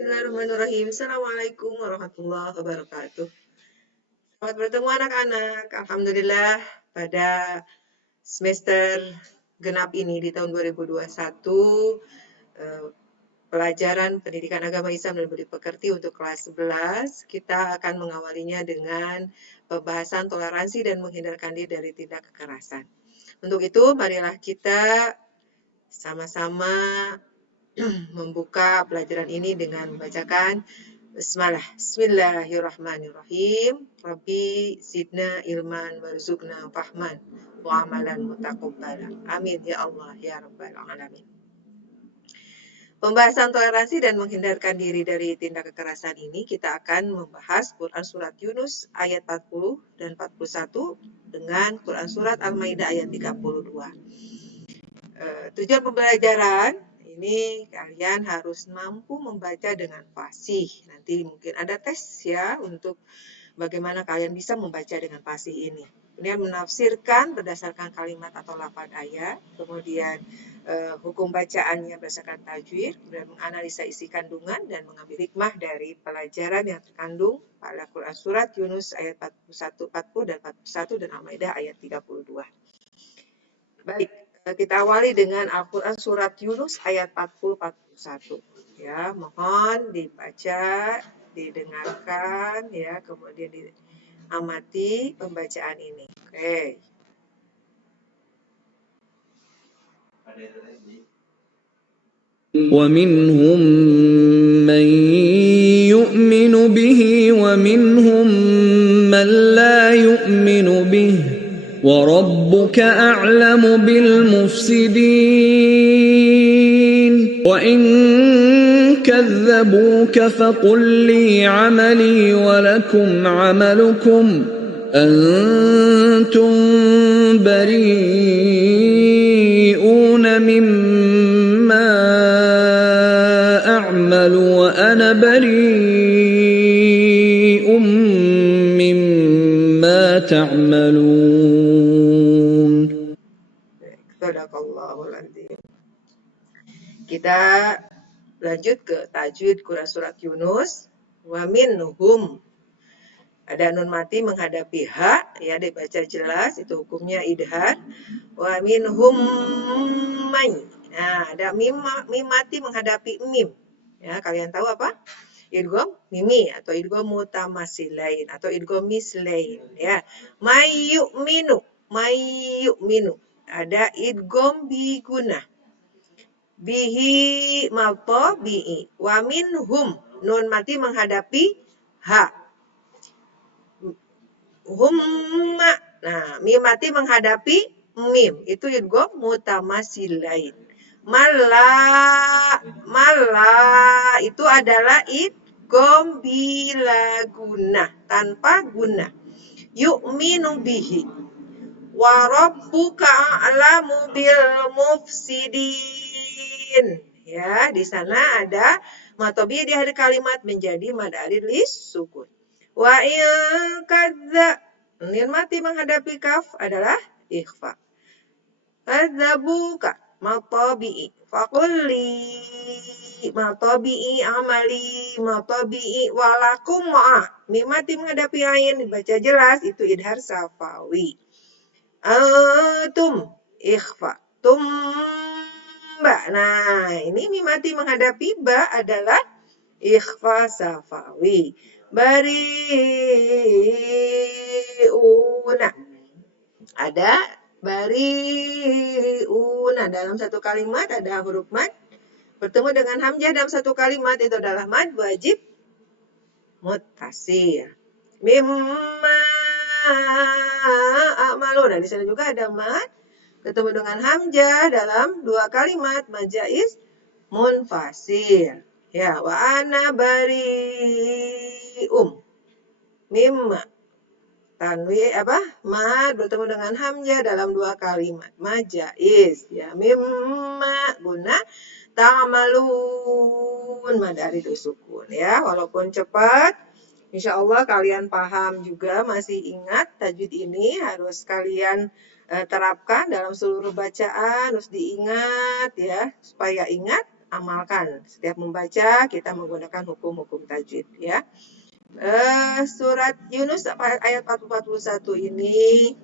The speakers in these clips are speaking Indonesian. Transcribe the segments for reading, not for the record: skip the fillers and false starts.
Bismillahirrahmanirrahim. Assalamualaikum warahmatullahi wabarakatuh. Selamat bertemu anak-anak. Alhamdulillah pada semester genap ini di tahun 2021 pelajaran pendidikan agama Islam dan budi pekerti untuk kelas 11 kita akan mengawalinya dengan pembahasan toleransi dan menghindarkan diri dari tindak kekerasan. Untuk itu marilah kita sama-sama membuka pelajaran ini dengan membacakan Bismillahirrahmanirrahim. Rabbi zidna ilman warzuqna fahman wa amalan mutaqabbala. Amin ya Allah ya rabbal alamin. Pembahasan toleransi dan menghindarkan diri dari tindak kekerasan ini kita akan membahas Quran Surat Yunus ayat 40 dan 41 dengan Quran Surat Al-Maidah ayat 32. Tujuan pembelajaran ini kalian harus mampu membaca dengan fasih. Nanti mungkin ada tes ya untuk bagaimana kalian bisa membaca dengan fasih ini. Kemudian menafsirkan berdasarkan kalimat atau lafaz ayat, kemudian hukum bacaannya berdasarkan tajwid, kemudian menganalisa isi kandungan dan mengambil hikmah dari pelajaran yang terkandung pada Quran Surat Yunus ayat 41, 40 dan 41 dan Al-Maidah ayat 32. Baik, kita awali dengan Al-Quran Surat Yunus ayat 40-41. Ya, mohon dibaca, didengarkan, ya, kemudian diamati pembacaan ini. Oke. ومنهم من يؤمن به ومنهم من لا يؤمن به وربك أعلم بالمفسدين وإن كذبوك فقل لي عملي ولكم عملكم أنتم بريئون مما أعمل وأنا بريء مما تعملون. Sadaqallahul adzim. Kita lanjut ke tajwid Quran Surat Yunus. Wa minhum. Ada nun mati menghadapi ha, ya dibaca jelas, itu hukumnya idhar. Wa minhum may. Nah, ada mim mati menghadapi mim. Ya, kalian tahu apa? Idgham mimi atau idgham mutamasilain atau idgham mislain, ya. May yu'minu. Ada idgham bi gunah. Bihi mato bi'i. Wa minhum. Nun mati menghadapi ha. Humma. Nah, mim mati menghadapi mim. Itu idgham mutamasilain. Mala itu adalah idgham bila guna, tanpa guna. Yu'minu bihi. Wa rabbuka a'lamu bil mufsidin. Ya, di sana ada matobi di akhir kalimat menjadi mad alif lis sukun. Wa in kadza. Nun mati menghadapi kaf adalah ikhfa. Kadzabuka matobi. Faqulli matobi amali matobi walakum ma'a. Mim mati menghadapi ain dibaca jelas itu idhar safawi. Antum ikhfa. Tumba. Nah, ini mim mati menghadapi ba adalah ikhfa safawi. Bari'una. Ada bari'una dalam satu kalimat ada huruf mad bertemu dengan hamzah dalam satu kalimat itu adalah mad wajib muttasil. Mimma a'malu. Nah, di sana juga ada mad ketemu dengan hamzah dalam dua kalimat mad jaiz munfasil. Ya, wa ana bari'um mimma. Tanwi mad bertemu dengan hamzah dalam dua kalimat mad jaiz. Ya, mimma guna ta'malun mad alif sukun. Ya, walaupun cepat, insya Allah kalian paham juga, masih ingat tajwid ini harus kalian terapkan dalam seluruh bacaan, harus diingat ya, supaya ingat amalkan. Setiap membaca kita menggunakan hukum-hukum tajwid ya. Surat Yunus ayat 41 ini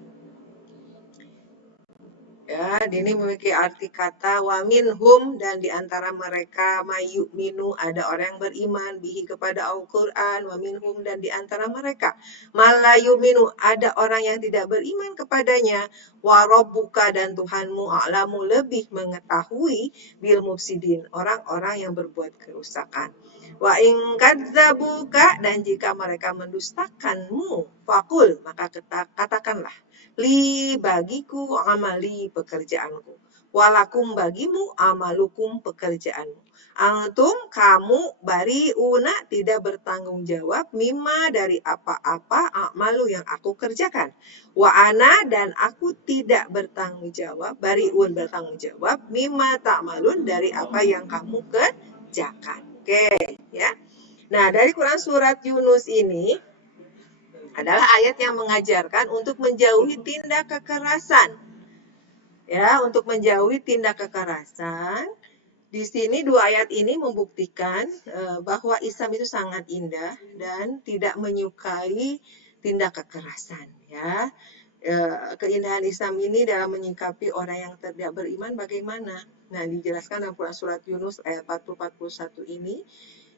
ya, ini memiliki arti kata wa minhum, dan di antara mereka minu, ada orang yang beriman bihi kepada Al-Qur'an, wa minhum, dan di antara mereka minu, ada orang yang tidak beriman kepadanya, wa rabbuka, dan Tuhanmu a'lamu, lebih mengetahui bil mufsidin, orang-orang yang berbuat kerusakan. Wa in kadzabuka, dan jika mereka mendustakanmu, fakul, maka katakanlah, li, bagiku, amali, pekerjaanku, walakum, bagimu, amalukum, pekerjaanmu. Antum, kamu, bariuna, tidak bertanggung jawab, mimma, dari apa-apa, amalu, yang aku kerjakan. Wa ana, dan aku tidak bertanggung jawab, bariun, bertanggung jawab, mimma ta'malun, dari apa yang kamu kerjakan. Oke, ya. Nah, dari Quran surat Yunus ini adalah ayat yang mengajarkan untuk menjauhi tindak kekerasan. Ya, untuk menjauhi tindak kekerasan. Di sini dua ayat ini membuktikan bahwa Islam itu sangat indah dan tidak menyukai tindak kekerasan, ya. Keindahan Islam ini dalam menyikapi orang yang tidak beriman bagaimana? Nah, dijelaskan dalam Quran surat Yunus ayat 40-41 ini,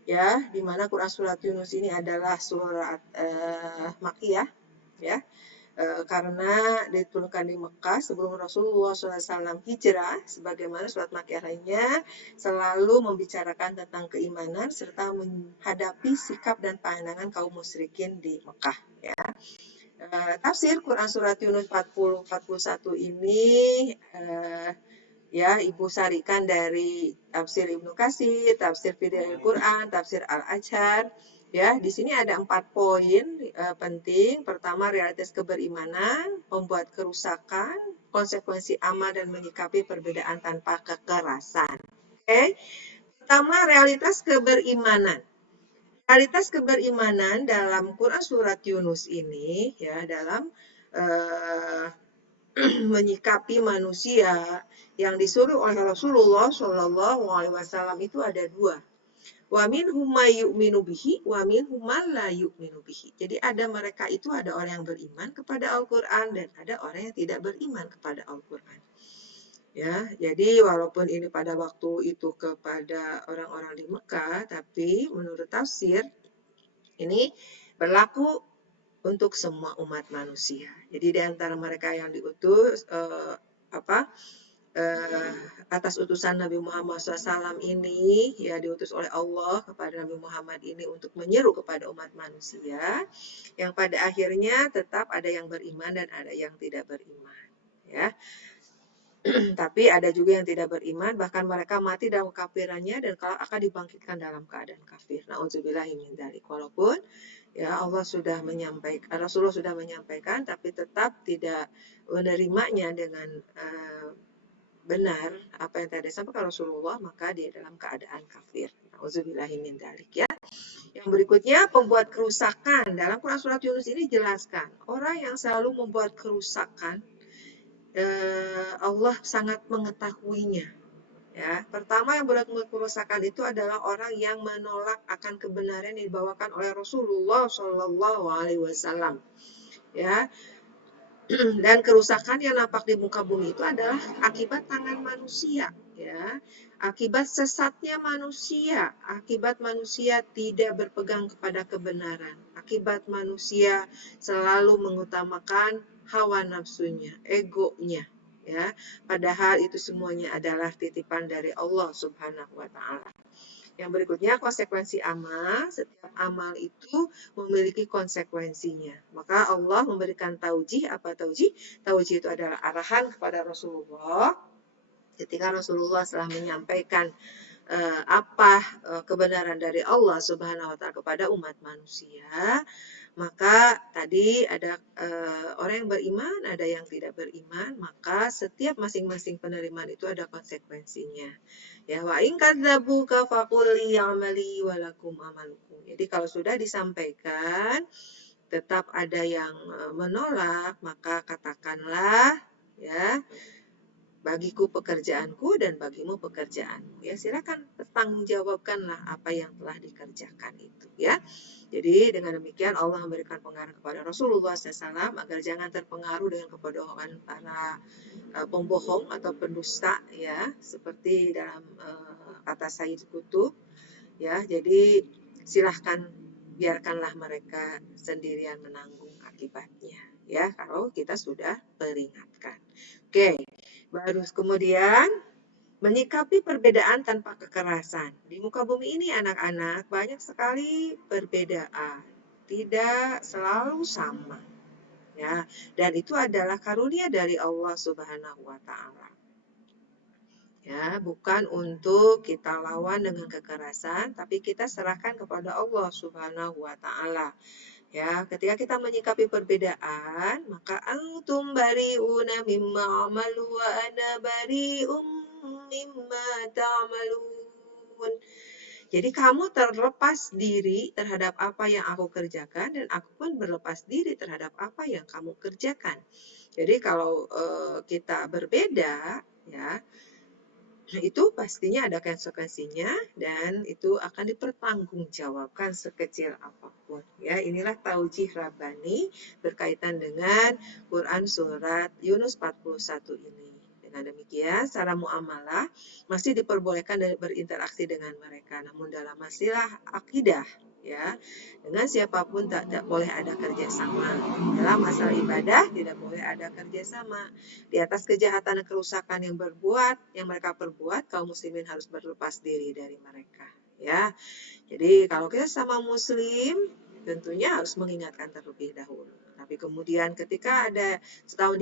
ya, di mana Quran surat Yunus ini adalah surat Makkiyah, ya, karena diturunkan di Mekah sebelum Rasulullah SAW hijrah, sebagaimana surat Makkiyah lainnya selalu membicarakan tentang keimanan serta menghadapi sikap dan pandangan kaum musyrikin di Mekah, ya. Tafsir Quran surat Yunus 40-41 ini ya, Ibu sarikan dari tafsir Ibnu Katsir, tafsir Fidail Quran, tafsir Al-Azhar. Ya, di sini ada 4 poin penting. Pertama, realitas keberimanan, membuat kerusakan, konsekuensi amal, dan menyikapi perbedaan tanpa kekerasan. Oke. Pertama, realitas keberimanan. Realitas keberimanan dalam Quran surat Yunus ini, ya, dalam menyikapi manusia yang disuruh oleh Rasulullah Shallallahu Alaihi Wasallam itu ada dua. Wa minhum may yu'minu bihi, wa minhum man la yu'minu bihi. Jadi ada mereka itu, ada orang yang beriman kepada Al-Quran dan ada orang yang tidak beriman kepada Al-Quran. Ya, jadi walaupun ini pada waktu itu kepada orang-orang di Mekah, tapi menurut tafsir ini berlaku untuk semua umat manusia. Jadi di antara mereka yang diutus atas utusan Nabi Muhammad SAW ini, ya, diutus oleh Allah kepada Nabi Muhammad ini untuk menyeru kepada umat manusia, yang pada akhirnya tetap ada yang beriman dan ada yang tidak beriman, ya. Tapi ada juga yang tidak beriman, bahkan mereka mati dalam kekafirannya dan akan dibangkitkan dalam keadaan kafir. Nauzubillahi min dzalik. Walaupun ya Allah sudah menyampaikan, Rasulullah sudah menyampaikan, tapi tetap tidak menerimanya dengan benar apa yang tadi disampaikan Rasulullah, maka dia dalam keadaan kafir. Nauzubillahi min dzalik, ya. Yang berikutnya, pembuat kerusakan. Dalam Quran surat Yunus ini jelaskan, orang yang selalu membuat kerusakan, Allah sangat mengetahuinya. Ya, pertama yang berbuat kerusakan itu adalah orang yang menolak akan kebenaran yang dibawakan oleh Rasulullah Shallallahu Alaihi Wasallam. Ya, dan kerusakan yang nampak di muka bumi itu adalah akibat tangan manusia. Ya, akibat sesatnya manusia, akibat manusia tidak berpegang kepada kebenaran, akibat manusia selalu mengutamakan hawa nafsunya, egonya, ya. Padahal itu semuanya adalah titipan dari Allah Subhanahu wa taala. Yang berikutnya, konsekuensi amal. Setiap amal itu memiliki konsekuensinya. Maka Allah memberikan taujih. Apa taujih? Taujih itu adalah arahan kepada Rasulullah. Ketika Rasulullah telah menyampaikan kebenaran dari Allah Subhanahu wa taala kepada umat manusia, maka tadi ada orang yang beriman, ada yang tidak beriman, maka setiap masing-masing penerimaan itu ada konsekuensinya. Ya, wa in kadzabuka faqul li amali wa lakum amalukum. Jadi kalau sudah disampaikan tetap ada yang menolak, maka katakanlah, ya, bagiku pekerjaanku dan bagimu pekerjaanmu. Ya, silakan pertanggungjawabkanlah apa yang telah dikerjakan itu, ya. Jadi dengan demikian Allah memberikan pengaruh kepada Rasulullah SAW agar jangan terpengaruh dengan kebodohan para pembohong atau pendusta, ya, seperti dalam kata Sayyid Qutb, ya. Jadi silahkan biarkanlah mereka sendirian menanggung akibatnya, ya, kalau kita sudah peringatkan. Oke, baru kemudian menyikapi perbedaan tanpa kekerasan. Di muka bumi ini anak-anak banyak sekali perbedaan, tidak selalu sama, ya. Dan itu adalah karunia dari Allah Subhanahu wa taala. Ya, bukan untuk kita lawan dengan kekerasan, tapi kita serahkan kepada Allah Subhanahu wa taala. Ya, ketika kita menyikapi perbedaan, maka antum bari'una mimma amalu wa ana bari'um mimma ta'malun. Jadi kamu terlepas diri terhadap apa yang aku kerjakan dan aku pun berlepas diri terhadap apa yang kamu kerjakan. Jadi kalau kita berbeda, ya, itu pastinya ada konsekuensinya dan itu akan dipertanggungjawabkan sekecil apapun, ya. Inilah taujih Rabbani berkaitan dengan Quran surat Yunus 41 ini. Dengan demikian secara muamalah masih diperbolehkan berinteraksi dengan mereka, namun dalam masalah akidah, ya, dengan siapapun tidak boleh ada kerjasama. Dalam masalah ibadah tidak boleh ada kerjasama. Di atas kejahatan dan kerusakan yang mereka perbuat, kaum muslimin harus berlepas diri dari mereka, ya. Jadi kalau kita sama muslim, tentunya harus mengingatkan terlebih dahulu. Tapi kemudian ketika ada setahun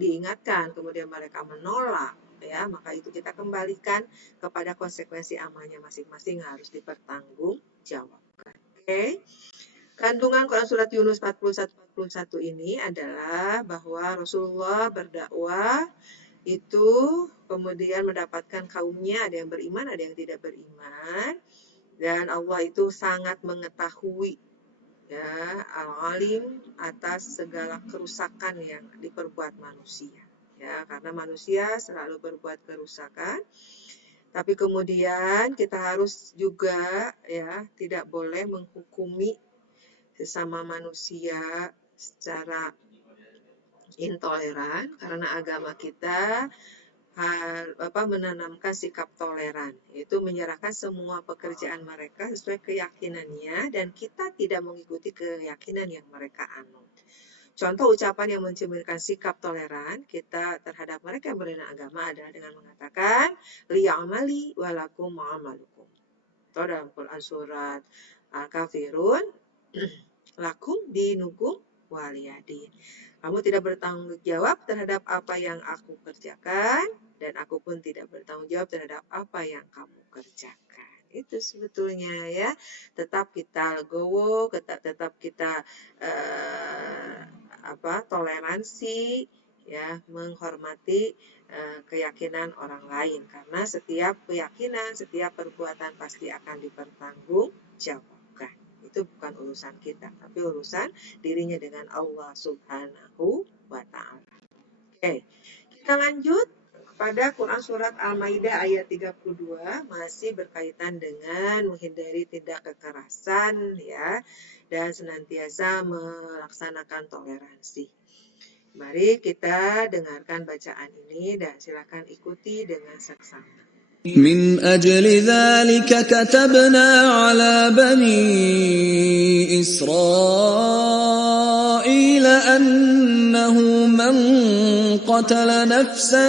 diingatkan, kemudian mereka menolak, ya, maka itu kita kembalikan kepada konsekuensi amalnya masing-masing harus dipertanggungjawabkan. Oke. Kandungan Quran surat Yunus 41 ini adalah bahwa Rasulullah berdakwah itu kemudian mendapatkan kaumnya, ada yang beriman, ada yang tidak beriman, dan Allah itu sangat mengetahui, ya, al-alim atas segala kerusakan yang diperbuat manusia, ya, karena manusia selalu berbuat kerusakan. Tapi kemudian kita harus juga, ya, tidak boleh menghukumi sesama manusia secara intoleran, karena agama kita menanamkan sikap toleran, yaitu menyerahkan semua pekerjaan mereka sesuai keyakinannya dan kita tidak mengikuti keyakinan yang mereka anut. Contoh ucapan yang mencerminkan sikap toleran kita terhadap mereka yang berbeda agama adalah dengan mengatakan liya'amali walakum ma'amalukum. Atau dalam Quran surat Al-Kafirun, lakum dinukum waliyadin. Kamu tidak bertanggung jawab terhadap apa yang aku kerjakan dan aku pun tidak bertanggung jawab terhadap apa yang kamu kerjakan. Itu sebetulnya, ya. Tetap kita legowo, tetap kita toleransi, ya, menghormati keyakinan orang lain, karena setiap keyakinan, setiap perbuatan pasti akan dipertanggungjawabkan. Itu bukan urusan kita, tapi urusan dirinya dengan Allah Subhanahu wa taala. Oke, kita lanjut pada Quran surat Al-Maidah ayat 32, masih berkaitan dengan menghindari tindak kekerasan, ya, dan senantiasa melaksanakan toleransi. Mari kita dengarkan bacaan ini dan silakan ikuti dengan seksama. من أجل ذلك كتبنا على بني إسرائيل أنه من قتل نفسا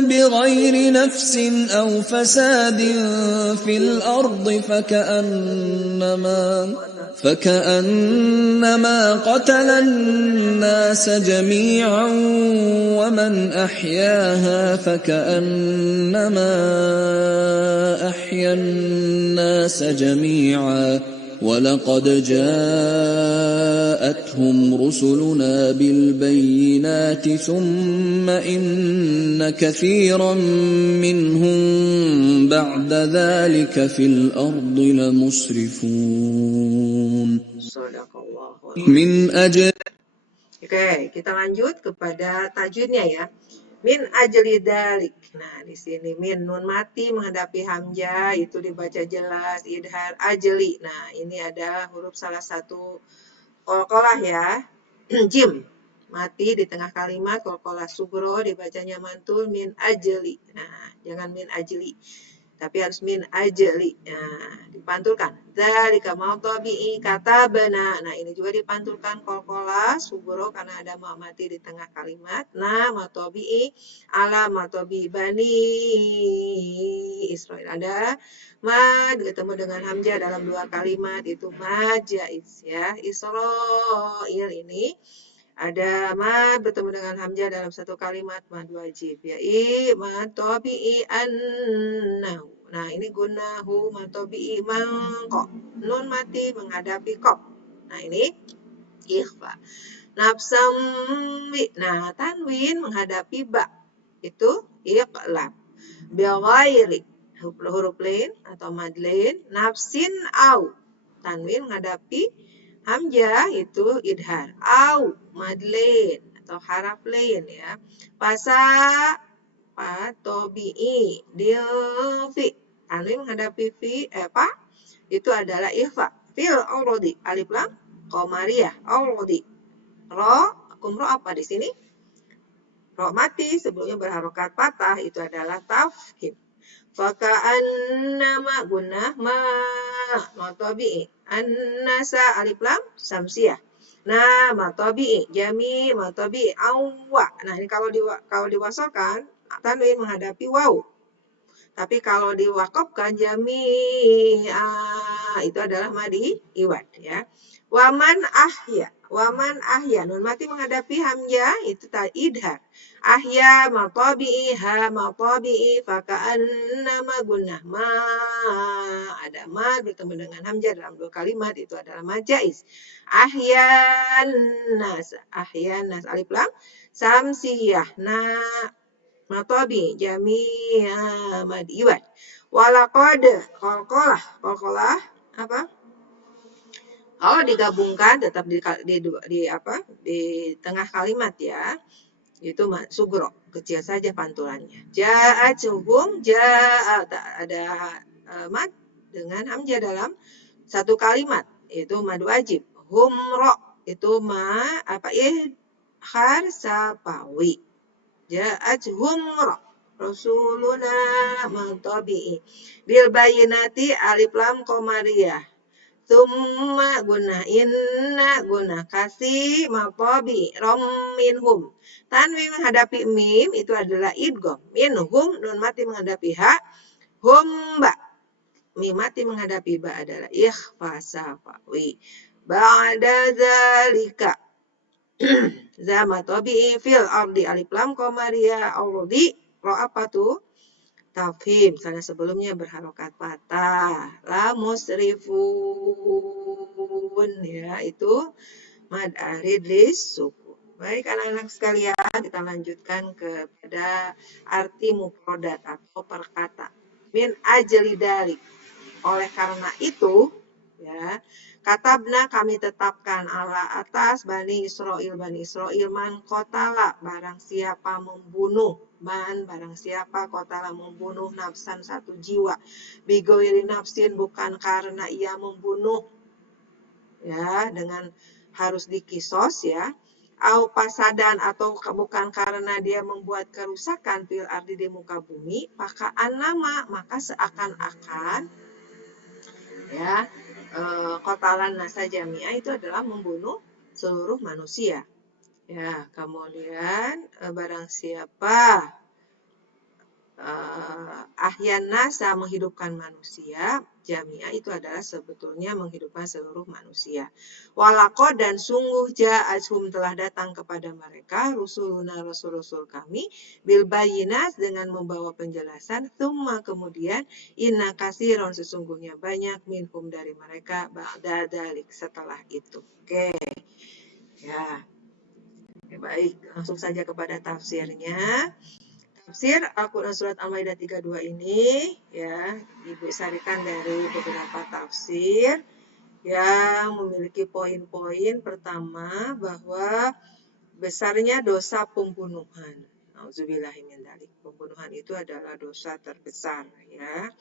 بغير نفس أو فساد في الأرض فكأنما قتل الناس جميعا ومن أحياها فكأنما أحيا الناس جميعا ولقد جاءتهم رسلنا بالبينات ثم إن كثيرا منهم بعد ذلك في الأرض لمسرفون من أجل. Oke, kita lanjut kepada tajwidnya, ya. Min ajli dalik. Nah, di sini min nun mati menghadapi hamzah itu dibaca jelas idhar ajli. Nah, ini ada huruf salah satu qalqalah ya. Jim mati di tengah kalimat, qalqalah sugro dibacanya mantul min ajli. Nah, jangan min ajli, tapi harus min ajli. Nah, dipantulkan. Dzalika matabi'i katabana. Nah, ini juga dipantulkan qalqalah sugro karena ada ma mati di tengah kalimat. Nah, matabi'i ala matabi bani Israil. Ada mad ketemu dengan hamzah dalam dua kalimat itu mad jaiz ya. Israil ini ada mad bertemu dengan hamzah dalam satu kalimat mad wajib ya. Mad tabi'i annahu. Nah, ini gunahu mad tabi'i mangko. Nun mati menghadapi kop. Nah, ini ikhfa. Nafsam wi. Nah, tanwin menghadapi ba. Itu iqlab. Bighairi huruf lain atau mad lain. Nafsin au. Tanwin menghadapi hamzah itu idhar. Au mad lain atau haraf lain ya. Pasa tobi'i dilfi. Tanwin menghadapi fi apa? Itu adalah ikhfa. Fil aurodi alif lam qamariyah aurodi. Ro hukum ro apa di sini? Ro mati sebelumnya berharokat patah itu adalah tafhim. Faka'annama gunnah ma tabi'i. Annasa alif lam samsiyah. Nah, ma tabi'i jami ma tabi'i awwa. Nah, ini kalau diwasalkan tanwin menghadapi waw. Tapi kalau diwakafkan jami itu adalah madi iwad ya. Waman ahya. Waman ahya. Nun mati menghadapi hamzah itu idhar. Ahya matabi'i ha matabi'i faka'annama gunnah ma. Ada ma bertemu dengan hamzah dalam dua kalimat itu adalah ma jaiz. Ahyan nas. Ahyan nas alif lam samsiyah. Nah, matabi jami'a madiwat. Walaqad qalqalah apa? Kalau digabungkan tetap di tengah kalimat ya. Itu sugro, kecil saja pantulannya. Ja'a hum ja'a ada mad dengan hamzah dalam satu kalimat itu mad wajib. Humro itu ihar sapawi. Ja'at humra rasuluna mantabi'i bil bayinati alif lam qamariyah. Tsumma guna inna guna kasih matabi rom minhum. Tanwin menghadapi mim itu adalah idgham. Minhum nun mati menghadapi ha. Hum ba. Mim mati menghadapi ba adalah ikhfa safawi. Ba'da zalika Zama tabi'i fil ardi alif lam qamariyah aurodi ro apa tuh? Tafhim karena sebelumnya berharokat patah. La musrifun ya itu mad arid lis suku. Baik anak-anak sekalian, kita lanjutkan kepada arti mufradat atau perkata. Min ajli dalik. Oleh karena itu ya, katabna kami tetapkan ala atas Bani Israel man kotala barang siapa membunuh barang siapa kotala membunuh nafsan satu jiwa bigoiri nafsin bukan karena ia membunuh ya dengan harus dikisos ya au pasadan atau bukan karena dia membuat kerusakan fil ardi di muka bumi maka seakan-akan ya kotalan nasa jami'ah itu adalah membunuh seluruh manusia. Ya, kemudian barang siapa ahyan nasa menghidupkan manusia, jami'ah itu adalah sebetulnya menghidupkan seluruh manusia. Walaqad dan sungguh ja'ashum telah datang kepada mereka rusuluna rasul-rasul kami bil bayyinat dengan membawa penjelasan tsumma kemudian inna katsiran sesungguhnya banyak minhum dari mereka ba'da dzalik setelah itu. Oke. Ya. Baik, langsung saja kepada tafsirnya. Tafsir Al-Quran Surat Al-Maidah 32 ini ya Ibu sarikan dari beberapa tafsir yang memiliki poin-poin pertama bahwa besarnya dosa pembunuhan. Nauzubillahi min dzalik. Pembunuhan itu adalah dosa terbesar ya.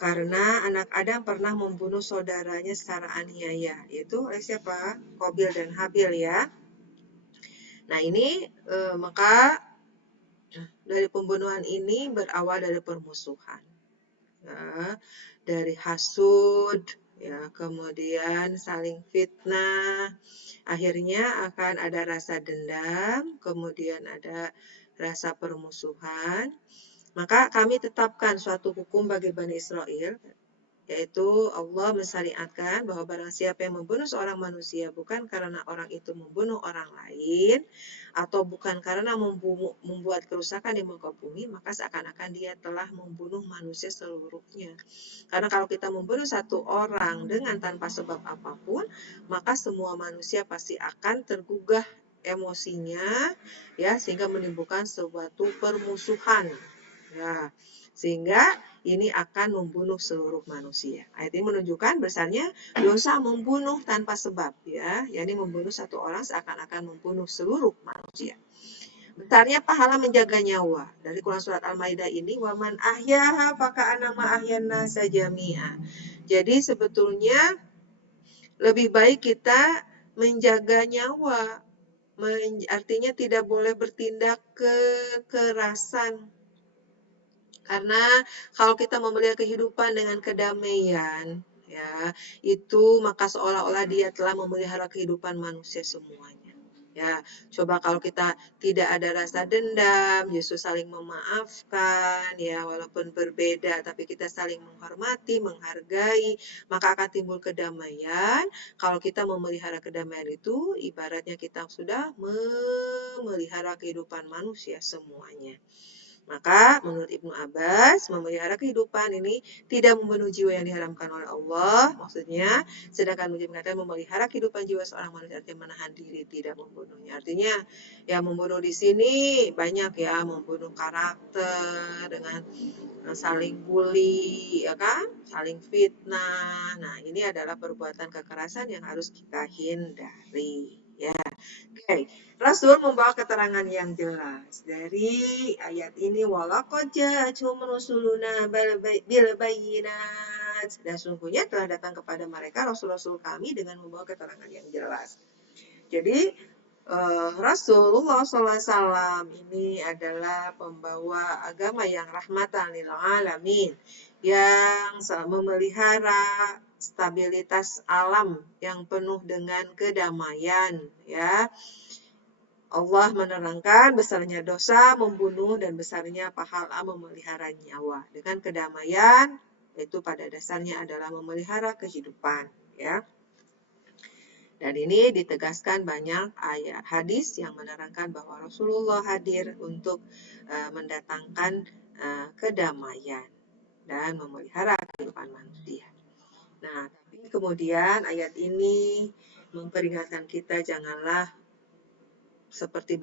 Karena anak Adam pernah membunuh saudaranya secara aniaya, yaitu oleh siapa? Qabil dan Habil ya. Nah ini maka dari pembunuhan ini berawal dari permusuhan, ya, dari hasud, ya, kemudian saling fitnah, akhirnya akan ada rasa dendam, kemudian ada rasa permusuhan. Maka kami tetapkan suatu hukum bagi Bani Israel, yaitu Allah mensyariatkan bahwa barang siapa yang membunuh seorang manusia bukan karena orang itu membunuh orang lain atau bukan karena membuat kerusakan di muka bumi, maka seakan-akan dia telah membunuh manusia seluruhnya. Karena kalau kita membunuh satu orang dengan tanpa sebab apapun, maka semua manusia pasti akan tergugah emosinya, ya, sehingga menimbulkan suatu permusuhan, ya, sehingga ini akan membunuh seluruh manusia. Ayat ini menunjukkan besarnya dosa membunuh tanpa sebab, ya, yakni membunuh satu orang seakan-akan membunuh seluruh manusia. Besarnya pahala menjaga nyawa. Dari Quran surat Al-Maidah ini, waman ahyaha faka'anna ma ahyana sajami'a. Jadi sebetulnya lebih baik kita menjaga nyawa. Artinya tidak boleh bertindak kekerasan. Karena kalau kita memelihara kehidupan dengan kedamaian, ya, itu maka seolah-olah dia telah memelihara kehidupan manusia semuanya. Ya, coba kalau kita tidak ada rasa dendam, justru saling memaafkan, ya, walaupun berbeda, tapi kita saling menghormati, menghargai, maka akan timbul kedamaian. Kalau kita memelihara kedamaian itu, ibaratnya kita sudah memelihara kehidupan manusia semuanya. Maka menurut Ibnu Abbas, memelihara kehidupan ini tidak membunuh jiwa yang diharamkan oleh Allah, maksudnya, sedangkan Mujahid mengatakan memelihara kehidupan jiwa seorang manusia artinya menahan diri tidak membunuhnya. Artinya, yang membunuh di sini banyak ya, membunuh karakter dengan saling bully, ya kan, saling fitnah. Nah, ini adalah perbuatan kekerasan yang harus kita hindari, ya. Oke, Rasul membawa keterangan yang jelas dari ayat ini, walaqad ja'atuhum rusuluna bil bayyinat, dan sungguhnya telah datang kepada mereka rasul-rasul kami dengan membawa keterangan yang jelas. Jadi Rasulullah SAW ini adalah pembawa agama yang rahmatan lil alamin, yang memelihara stabilitas alam yang penuh dengan kedamaian, ya. Allah menerangkan besarnya dosa membunuh dan besarnya pahala memelihara nyawa. Dengan kedamaian, itu pada dasarnya adalah memelihara kehidupan, ya. Dan ini ditegaskan banyak ayat hadis yang menerangkan bahwa Rasulullah hadir untuk mendatangkan kedamaian dan memelihara kehidupan manusia. Nah, tapi kemudian ayat ini memperingatkan kita janganlah seperti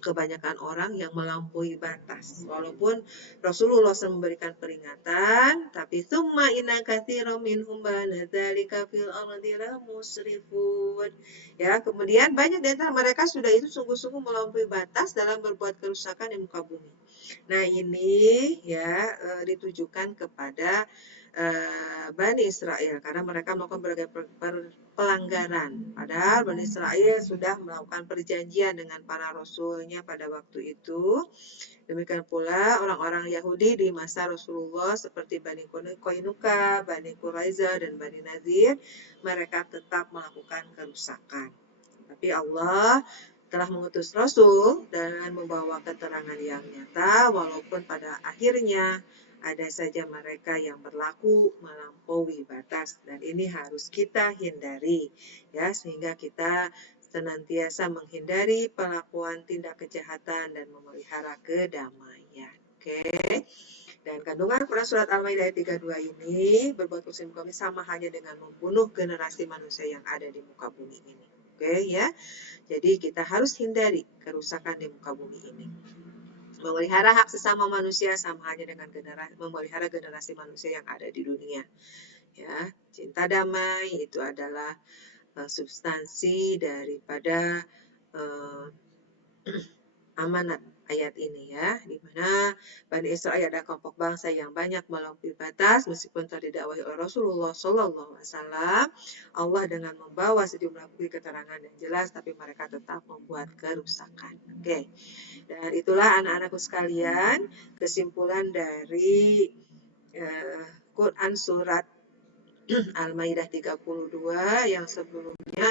kebanyakan orang yang melampaui batas. Walaupun Rasulullah SAW memberikan peringatan, tapi tsumma inna katsiran minhum ba'da dzalika fil ardi musrifun. Ya, kemudian banyak di antara mereka sudah itu sungguh-sungguh melampaui batas dalam berbuat kerusakan di muka bumi. Nah, ini ya ditujukan kepada Bani Israel karena mereka melakukan berbagai pelanggaran. Padahal Bani Israel sudah melakukan perjanjian dengan para rasulnya pada waktu itu. Demikian pula orang-orang Yahudi di masa Rasulullah seperti Bani Qainuqa, Bani Quraiza, dan Bani Nadir, mereka tetap melakukan kerusakan. Tapi Allah telah mengutus Rasul dan membawa keterangan yang nyata, walaupun pada akhirnya ada saja mereka yang berlaku melampaui batas, dan ini harus kita hindari, ya, sehingga kita senantiasa menghindari pelakuan tindak kejahatan dan memelihara kedamaian. Oke. Dan kandungan Quran surat Al-Maidah ayat 32 ini berbuat muslim kami sama hanya dengan membunuh generasi manusia yang ada di muka bumi ini. Oke, ya. Jadi kita harus hindari kerusakan di muka bumi ini. Memelihara hak sesama manusia sama halnya dengan memelihara generasi manusia yang ada di dunia. Ya, cinta damai itu adalah substansi daripada amanat ayat ini ya, di mana Bani Israel ada kelompok bangsa yang banyak melampaui batas meskipun telah didakwahi oleh Rasulullah Shallallahu Alaihi Wasallam. Allah dengan membawa sejumlah bukti keterangan yang jelas, tapi mereka tetap membuat kerusakan. Oke, dan itulah anak-anakku sekalian kesimpulan dari Quran surat Al-Maidah 32 yang sebelumnya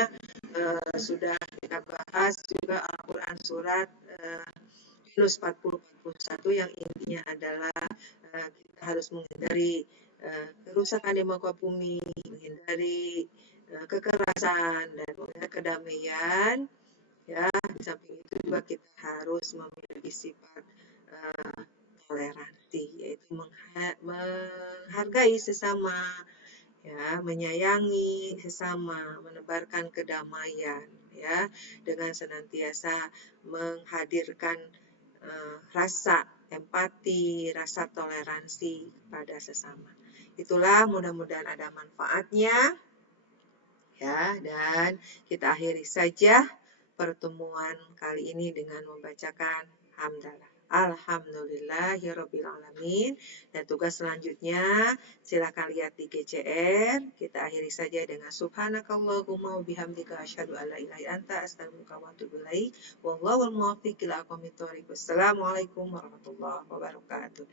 sudah kita bahas juga Al-Quran surat Yunus 40-41 yang intinya adalah kita harus menghindari kerusakan di muka bumi, menghindari kekerasan dan menghindari kedamaian. Ya, di samping itu juga kita harus memiliki sifat toleransi, yaitu menghargai sesama, ya, menyayangi sesama, menebarkan kedamaian, ya, dengan senantiasa menghadirkan rasa empati, rasa toleransi pada sesama. Itulah mudah-mudahan ada manfaatnya, ya, dan kita akhiri saja pertemuan kali ini dengan membacakan hamdalah. Alhamdulillahirrabbilalamin. Dan tugas selanjutnya silakan lihat di GCR. Kita akhiri saja dengan subhanakallahumma wabihamdika asyhadu alla ilaha illa anta astaghfiruka wa atubu ilaik. Wallahul muwaffiq ila aqwamit thoriq. Wassalamualaikum warahmatullahi wabarakatuh.